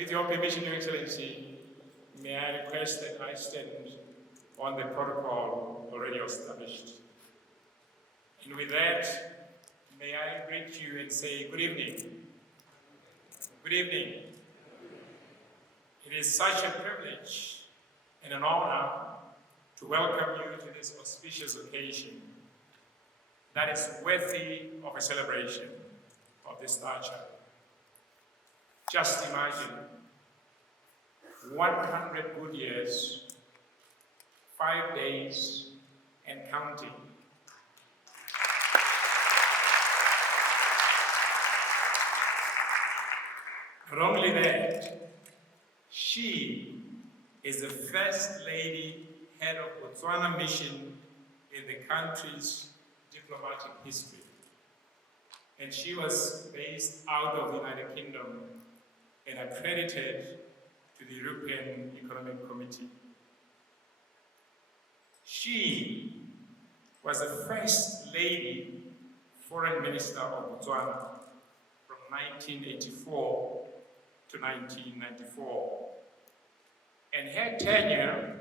With your permission, Your Excellency, may I request that I stand on the protocol already established. And with that, may I greet you and say good evening. Good evening. It is such a privilege and an honor to welcome you to this auspicious occasion that is worthy of a celebration of this stature. Just imagine 100 good years, 5 days, and counting. Not only that, she is the first lady head of Botswana mission in the country's diplomatic history. And she was based out of the United Kingdom and accredited to the European Economic Committee. She was the first lady foreign minister of Botswana from 1984 to 1994. And her tenure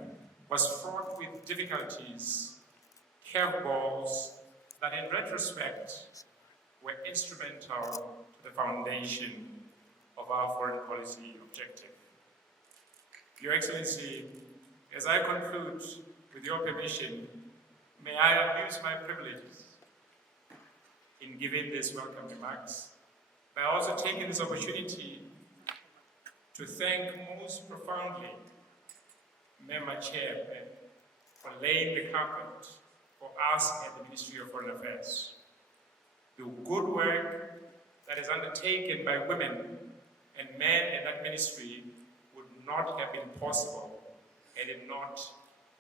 was fraught with difficulties, curveballs that in retrospect were instrumental to the foundation of our foreign policy objective. Your Excellency, as I conclude, with your permission, may I abuse my privileges in giving these welcome remarks by also taking this opportunity to thank most profoundly Member Chiepe for laying the carpet for us at the Ministry of Foreign Affairs. The good work that is undertaken by women and men in that ministry would not have been possible had it not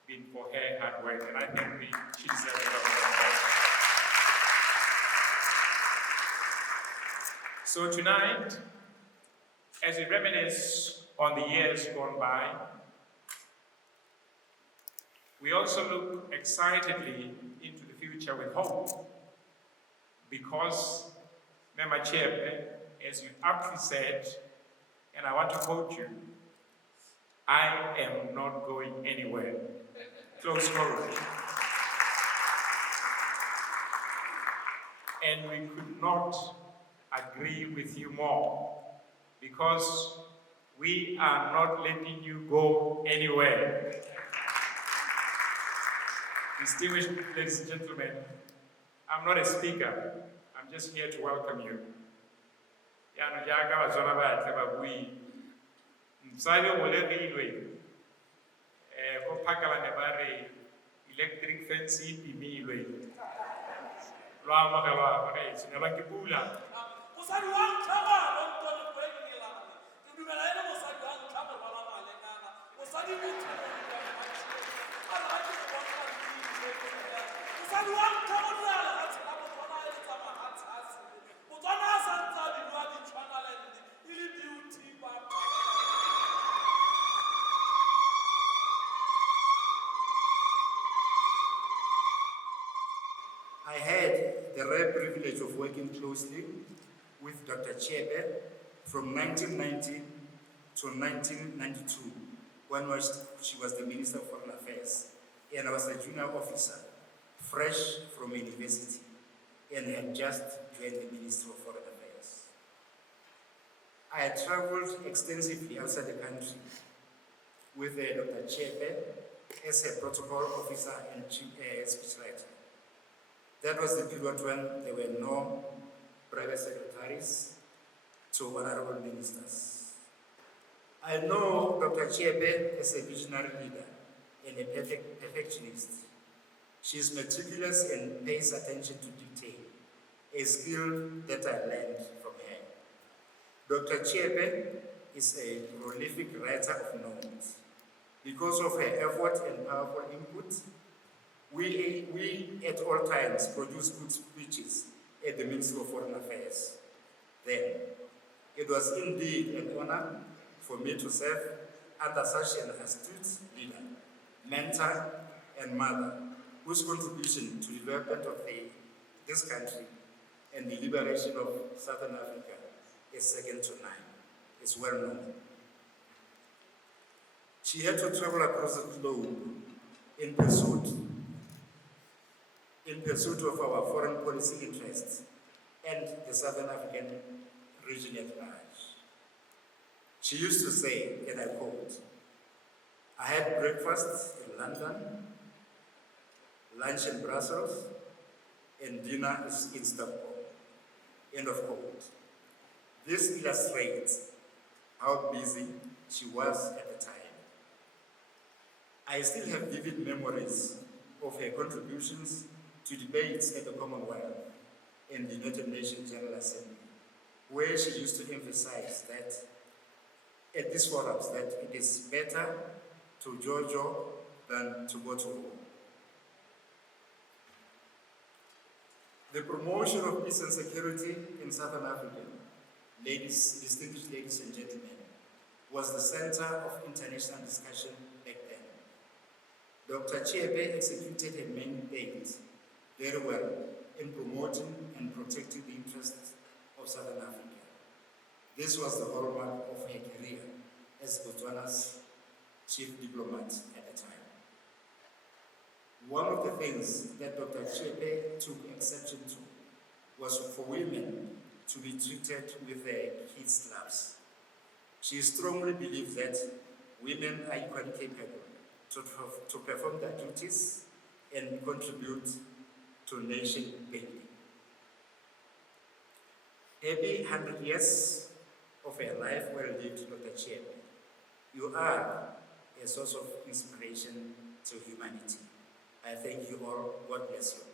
been for her hard work, and I think she deserves a lot of applause. So tonight, as we reminisce on the years gone by, we also look excitedly into the future with hope, because Member Chiepe, as you aptly said, and I want to quote you, I am not going anywhere. Close quote. And we could not agree with you more, because we are not letting you go anywhere. Distinguished ladies and gentlemen, I'm not a speaker, I'm just here to welcome you. Yano jaga wazona ba tleba bui. Msali ngolegilwe. Ko phakala ne bare electric fence ipimilwe. Lwa magalwa ba itse ne ba ke pula. Mosadi wa ntlaba lo ntone go engela. Ke dumela ene mosadi wa ntlaba ba ba malengana. Mosadi mo tlaba I had the rare privilege of working closely with Dr. Chiepe from 1990 to 1992, when she was the Minister of Foreign Affairs, and I was a junior officer, fresh from university, and had just joined the Ministry of Foreign Affairs. I had traveled extensively outside the country with Dr. Chiepe as a protocol officer and speechwriter. That was the period when there were no private secretaries to honorable ministers. I know Dr. Chiepe as a visionary leader and a perfectionist. She is meticulous and pays attention to detail, a skill that I learned from her. Dr. Chiepe is a prolific writer of notes. Because of her effort and powerful input, we at all times produce good speeches at the Ministry of Foreign Affairs. Then, it was indeed an honor for me to serve under such an astute leader, mentor, and mother, whose contribution to the development of this country and the liberation of Southern Africa is second to none. It's well known. She had to travel across the globe in pursuit of our foreign policy interests and the Southern African region at large. She used to say, and I quote, "I had breakfast in London, lunch in Brussels, and dinner in Stockholm," end of quote. This illustrates how busy she was at the time. I still have vivid memories of her contributions to debates at the Commonwealth and the United Nations General Assembly, where she used to emphasize that at these forums that it is better to jojo than to go to war. The promotion of peace and security in Southern Africa, distinguished ladies and gentlemen, was the center of international discussion back then. Dr. Chiepe executed her mandate very well in promoting and protecting the interests of Southern Africa. This was the hallmark of her career as Botswana's chief diplomat at the time. One of the things that Dr. Chiepe took exception to was for women to be treated with their kids' gloves. She strongly believed that women are equally capable to perform their duties and contribute to nation building. Happy 100 years of her life well lived, Dr. Chiepe. You are a source of inspiration to humanity. I thank you all. God bless you.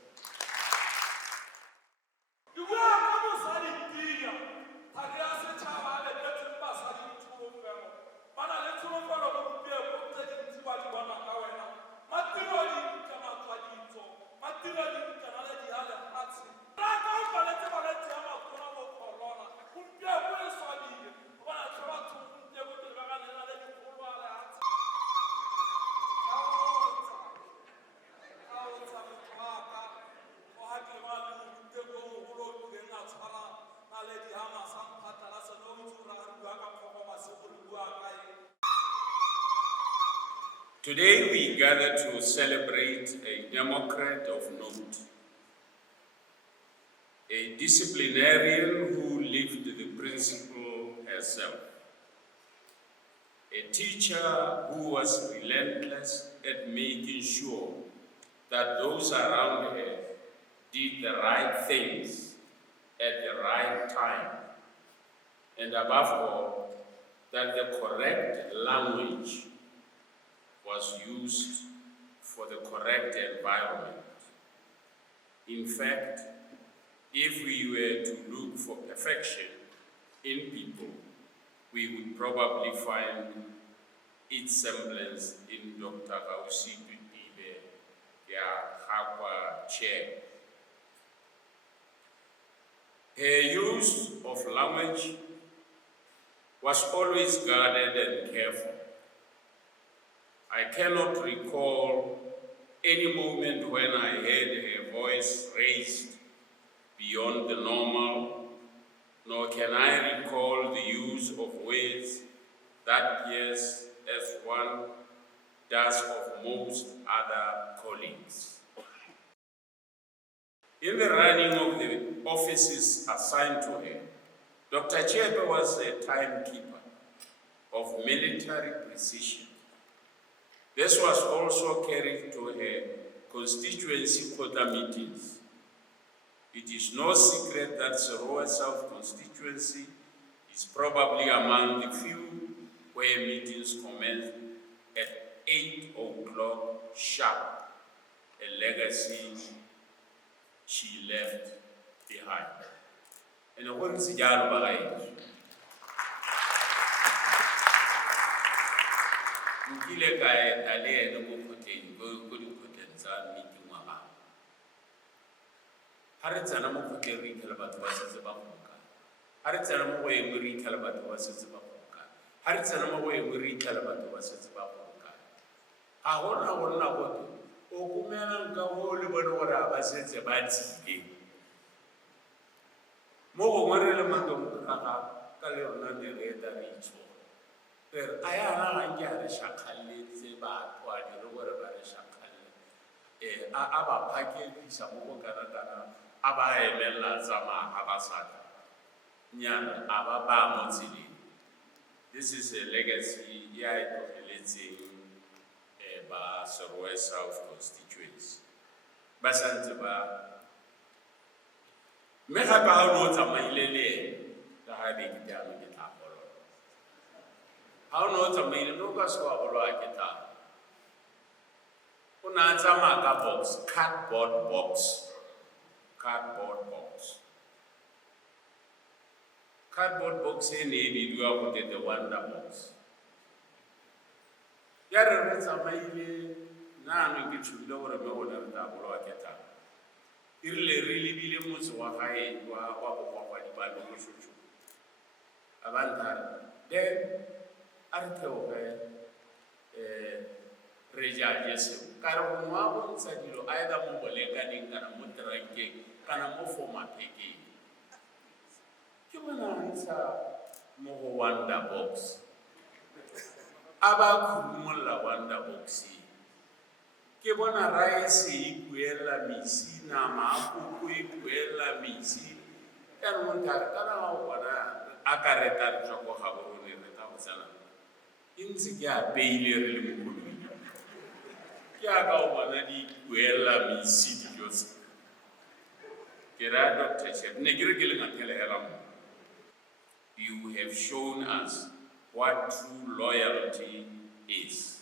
Today we gather to celebrate a Democrat of note, a disciplinarian who lived the principle herself, a teacher who was relentless at making sure that those around her did the right things at the right time, and above all, that the correct language was used for the correct environment. In fact, if we were to look for perfection in people, we would probably find its semblance in Dr. Gaositwe Keagakwa Tibe. Her use of language was always guarded and careful. I cannot recall any moment when I heard her voice raised beyond the normal, nor can I recall the use of words that pierce as one does of most other colleagues. In the running of the offices assigned to her, Dr. Chiepe was a timekeeper of military precision. This was also carried to her constituency quota meetings. It is no secret that Serowe South constituency is probably among the few where meetings commenced at 8 o'clock sharp, a legacy she left behind. And nkile ka eta le ene mo khoteng go dikhoteng tsa meeting wa ga ha re tsena mo khoteng re ikhela batho ba setse ba goka ha re tsena mo go engwe re ikhela batho ba setse ba goka ha re tsena mo go engwe re ikhela batho ba setse ba goka ga gona go nna gote o kumela nka go le bone gore ba setse ba tsile mo gongwe re le mangwe ka le yona ne re eta re itshola ayana hangi are shakhalle tse ba twadi re gore ba re shakhalle aba phake bisa mo kana kana aba emela tsama aba sata nyana aba ba mo tsile. This is a legacy ya itoheletseng ba Serowe South constituency ba santse ba me gape ga o tsamaile le ka ga be ke tamo ke tla bolo ha o no tsamaile no ka se wa bolo a ke tla o na tsama ka box cardboard box e ne e bidiwa go te the wonder box ya re tsamaile nano ke tshubile gore me gona re tla bolo a ke tla irile re lebile motse wa gae wa bogwa dipalo go shotso abantara then a re theoge re jaje seo ka re go ngwa bontsha dilo a eda mo bolekaneng kana mo terankeng kana mo formateng ke bona ntsha mo go wonder box aba khumulla wonder box ke bona rice e buela misi nama akoko e buela misi ene montare kana ga o bona a ka reta re tswa ko ga borone re ta go tsena ntse ke apeile re le mokomi ke a ka o bona di buela misi dijo tse ke ra Doctorate ne ke re ke le ngakele hela mo. You have shown us what true loyalty is.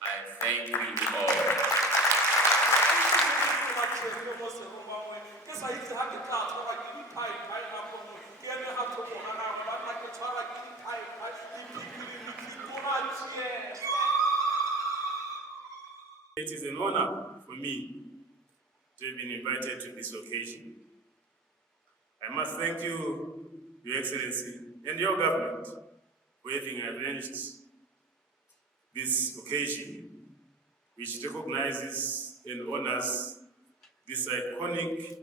I thank you all. It is an honor for me to have been invited to this occasion. I must thank you, Your Excellency, and your government for having arranged this occasion, which recognizes and honors this iconic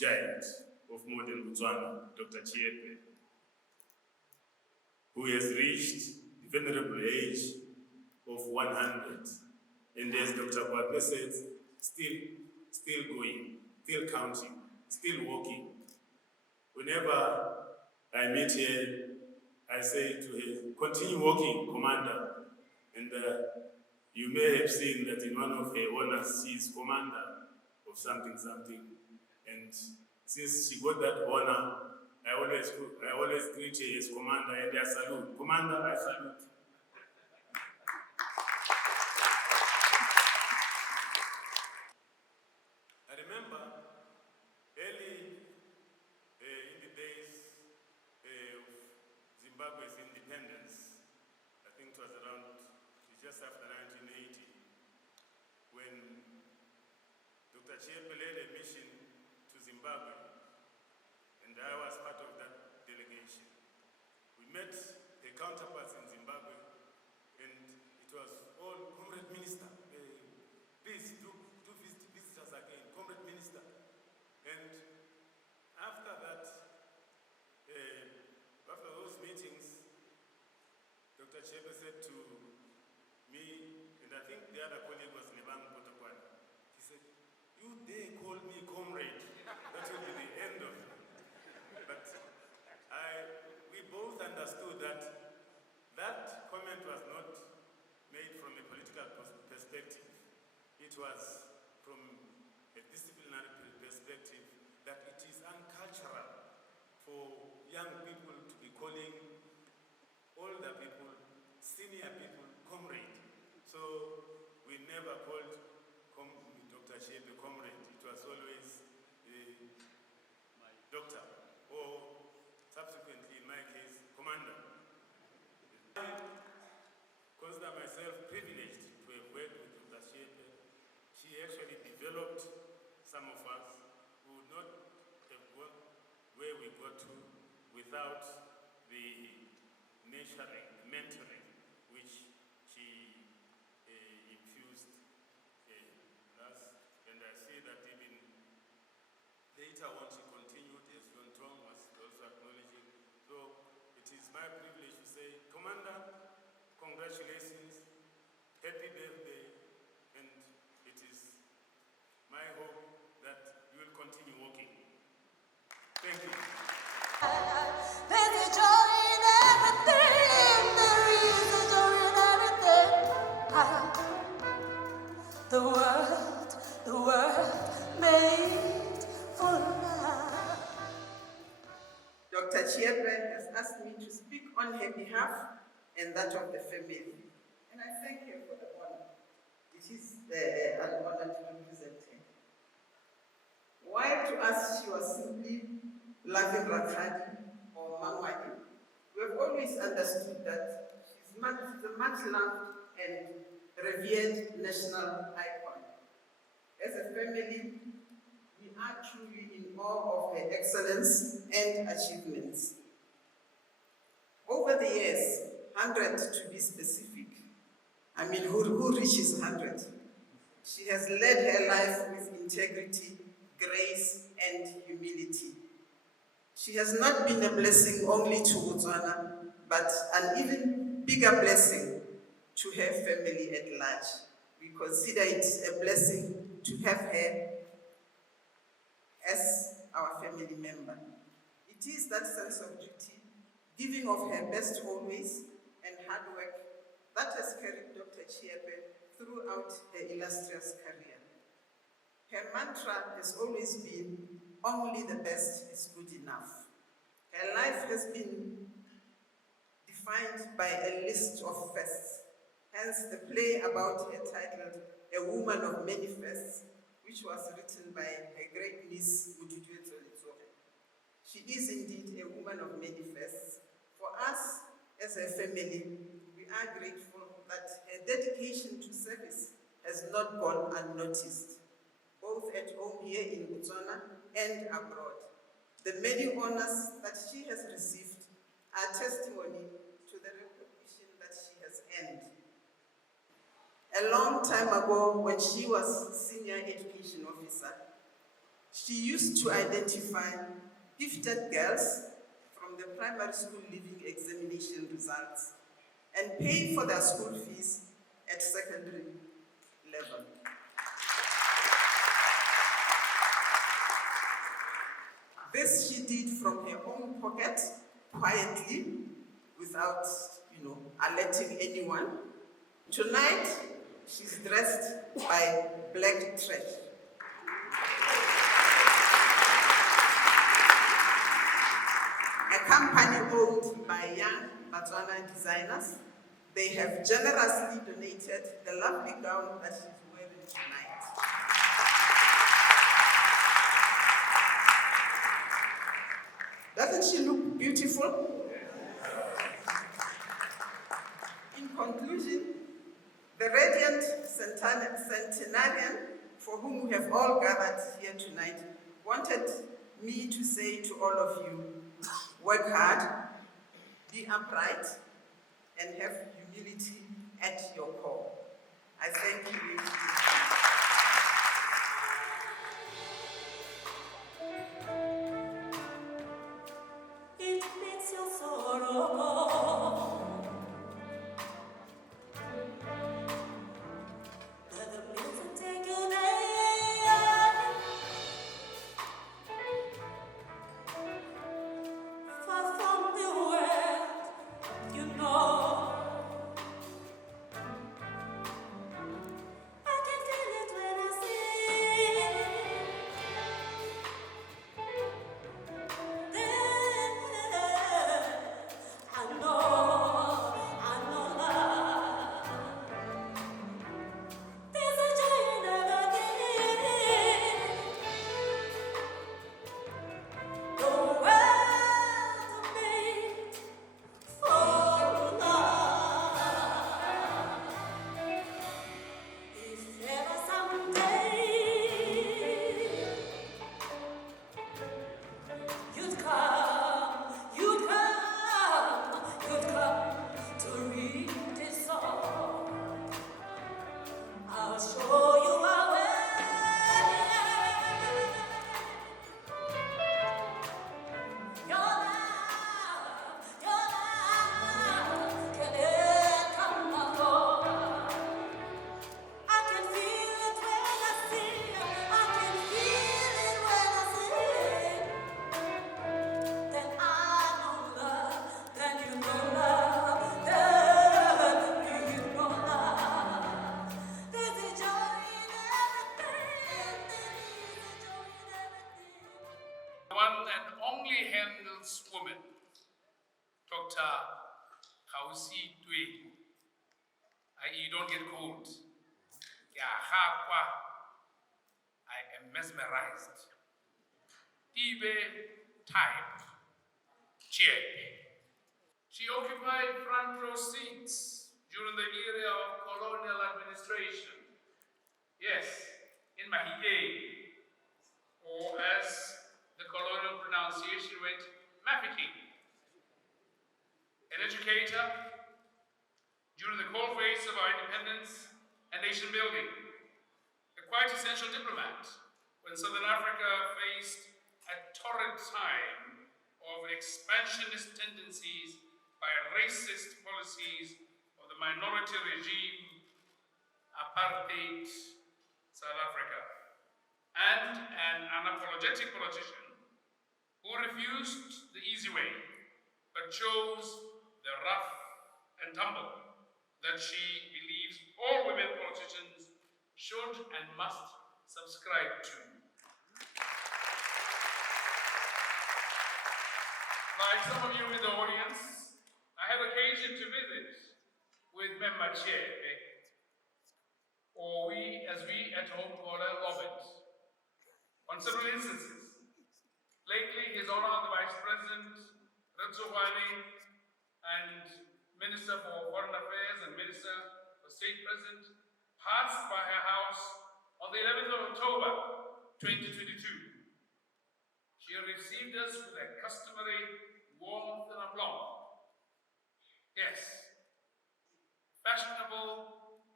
giant of modern Botswana, Dr. Chiepe, who has reached the venerable age of 100. And as Dr. Kwape said, still going, still counting, still walking. Whenever I meet here, I say to him, continue walking, Commander. And you may have seen that in one of her honors, she is commander of something. And since she got that honor, I always greet her as commander and I salute. Commander, I salute. I remember early in the days of Zimbabwe's independence, I think it was just after 1980, when Dr. Chiepe led a mission to Zimbabwe, and I was part of that delegation. We met the counterparts in Zimbabwe, and it was all, Comrade Minister, please do visit us again, Comrade Minister. And after that, after those meetings, Dr. Chiepe said to me, and I think the other colleague was Nebang Potokwane, he said, you dare call me comrade, that will be the end of it. But we both understood that that comment was not made from a political perspective. It was from a disciplinary perspective, that it is uncultural for young people to be calling older people, senior people, comrade. So we never called Dr. Chiepe comrade. It was always my doctor, or subsequently in my case, commander. I consider myself privileged to have worked with Dr. Chiepe. She actually developed some of us who would not have got where we got to without the nurturing, mentoring, which she infused in us. And I see that even later on she continued, as John Tong was also acknowledging. So it is my privilege to say, Commander, asked me to speak on her behalf and that of the family. And I thank her for the honor. It is an honor to represent her. While to us she was simply loving Rakadi or Mangwani, we have always understood that she's a much loved and revered national icon. As a family, we are truly in awe of her excellence and achievements. Over the years, 100 to be specific, who reaches 100? She has led her life with integrity, grace, and humility. She has not been a blessing only to Botswana, but an even bigger blessing to her family at large. We consider it a blessing to have her as our family member. It is that sense of duty, giving of her best always, and hard work that has carried Dr. Chiepe throughout her illustrious career. Her mantra has always been, only the best is good enough. Her life has been defined by a list of firsts, hence the play about her titled A Woman of Many Firsts, which was written by her great niece, 𝐒𝐓𝐀𝐄 𝐃𝐈𝐍𝐿𝐄. She is indeed a woman of many firsts. For us, as a family, we are grateful that her dedication to service has not gone unnoticed, both at home here in Botswana and abroad. The many honors that she has received are testimony to the recognition that she has earned. A long time ago, when she was senior education officer, she used to identify gifted girls from the primary school leaving examination results and pay for their school fees at secondary level. This she did from her own pocket, quietly, without, alerting anyone. Tonight, she's dressed by black trash. A company owned by young Botswana designers, they have generously donated the lovely gown that she's wearing tonight. Doesn't she look beautiful? In conclusion, the radiant centenarian for whom we have all gathered here tonight wanted me to say to all of you, work hard, be upright, and have humility at your core. I thank you. It makes your sorrow go. Let the music take you there. Far from the world, you know. I can feel it when I sing. I Dr. Gaositwe, you don't get cold. Keagakwa, I am mesmerized. Tibe Chiepe. She occupied front row seats during the era of colonial administration. Yes, in Mahige, or as the colonial pronunciation went, Mafiki. An educator during the cold phase of our independence and nation building. A quite essential diplomat when Southern Africa faced a torrid time of expansionist tendencies by racist policies of the minority regime, apartheid, South Africa, and an unapologetic politician who refused the easy way, but chose the rough and tumble that she believes all women politicians should and must subscribe to. Like some of you in the audience, I had occasion to visit with Member Chiepe, or as we at home call her, Robert, on several instances. Lately, His Honor the Vice President, Serowe, and Minister for Foreign Affairs and Minister for State President passed by her house on the 11th of October, 2022. She received us with a customary warmth and aplomb. Yes, fashionable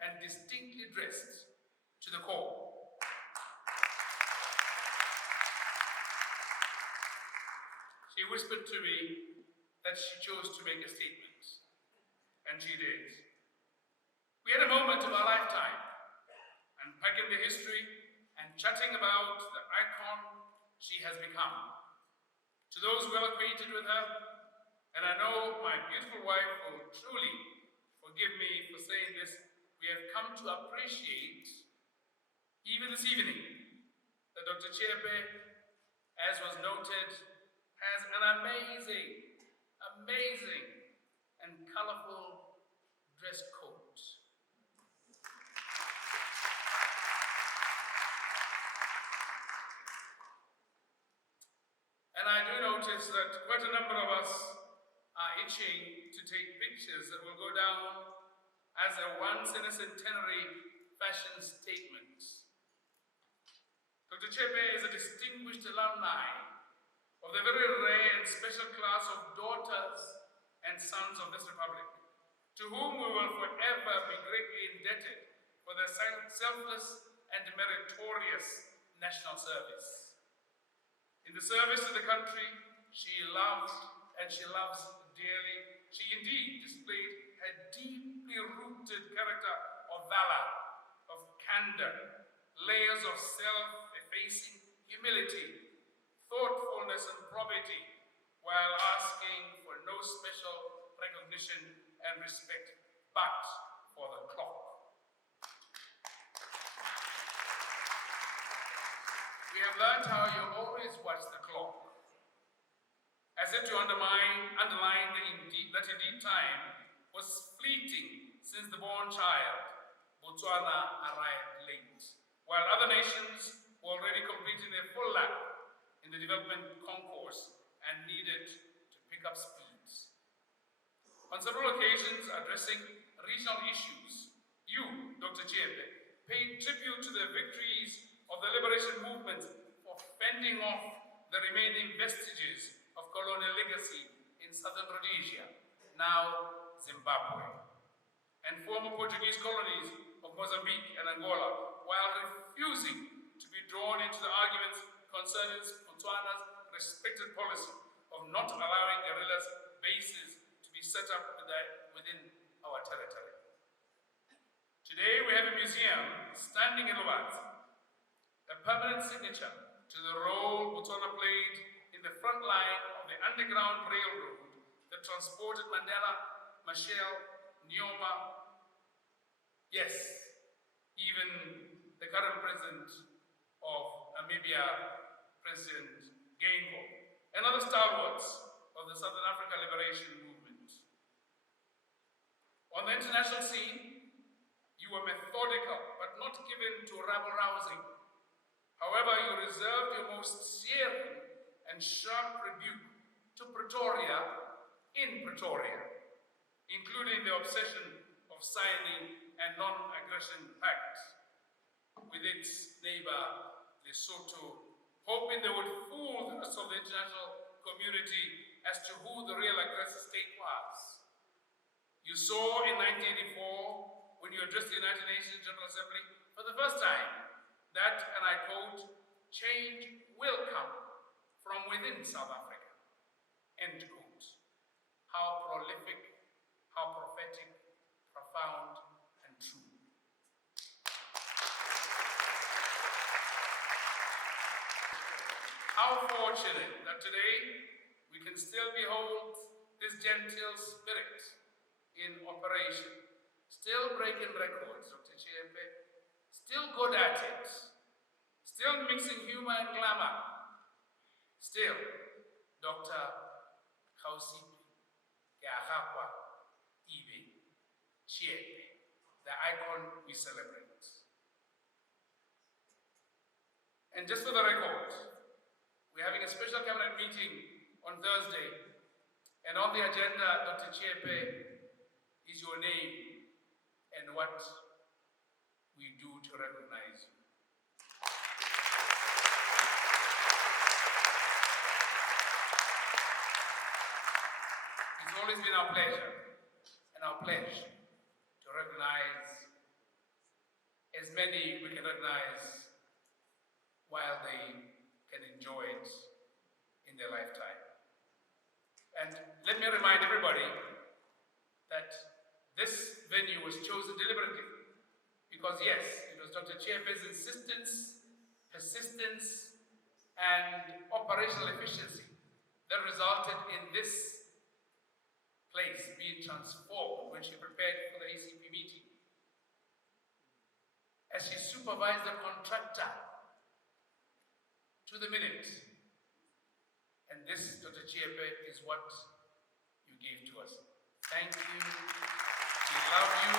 and distinctly dressed to the core. She whispered to me that she chose to make a statement, and she did. We had a moment of our lifetime, unpacking the history and chatting about the icon she has become. To those well acquainted with her, and I know my beautiful wife will truly forgive me for saying this, we have come to appreciate, even this evening, that Dr. Chiepe, as was noted, has an amazing and colorful dress coat. And I do notice that quite a number of us are itching to take pictures that will go down as a once-in-a-centenary fashion statement. Dr. Chiepe is a distinguished alumni of the very rare and special class of daughters and sons of this republic, to whom we will forever be greatly indebted for their selfless and meritorious national service. In the service to the country she loved and she loves dearly, she indeed displayed a deeply rooted character of valor, of candor, layers of self-effacing humility, thoughtfulness and probity, while asking for no special recognition and respect, but for the clock. We have learned how you always watch the clock, as if to underline that indeed time was fleeting since the born child, Botswana, arrived late, while other nations were already completing their full lap in the development concourse and needed to pick up speeds. On several occasions addressing regional issues, you, Dr. Chiepe, paid tribute to the victories of the liberation movement for fending off the remaining vestiges of colonial legacy in southern Rhodesia, now Zimbabwe, and former Portuguese colonies of Mozambique and Angola, while refusing to be drawn into the arguments concerning Botswana's respected policy of not allowing guerrillas bases to be set up within our territory. Today we have a museum standing in Lubanzi, a permanent signature to the role Botswana played in the front line of the underground railroad that transported Mandela, Machel, Nyoma, yes, even the current president of Namibia, President Gaingo, and other stalwarts of the Southern Africa Liberation Movement. the international scene, you were methodical, but not given to rabble-rousing. However, you reserved your most searing and sharp rebuke to Pretoria in Pretoria, including the obsession of signing a non-aggression pact with its neighbor, Lesotho, hoping they would fool the rest of the international community as to who the real aggressor state was. You saw in 1984, when you addressed the United Nations General Assembly for the first time, that, and I quote, "change will come from within South Africa," end quote. How prolific, how prophetic, profound, and true. How fortunate that today we can still behold this gentile spirit in operation, still breaking records, Dr. Chiepe, still good at it, still mixing humor and glamour, still Dr. Gaositwe Keagakwa Tibe Chiepe, the icon we celebrate. And just for the record, we're having a special cabinet meeting on Thursday, and on the agenda, Dr. Chiepe, is your name and what we do to recognize you. It's always been our pleasure and our pledge to recognize as many we can recognize while they can enjoy it in their lifetime. And let me remind everybody that this venue was chosen deliberately because, yes, it was Dr. Chiepe's insistence, persistence, and operational efficiency that resulted in this place being transformed when she prepared for the ACP meeting. As she supervised the contractor to the minute. And this, Dr. Chiepe, is what you gave to us. Thank you. We love you.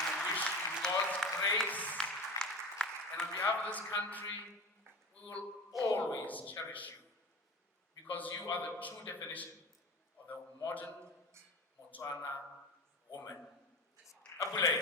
We wish you God's grace. And on behalf of this country, we will always cherish you because you are the true definition of the modern Botswana woman. Abule.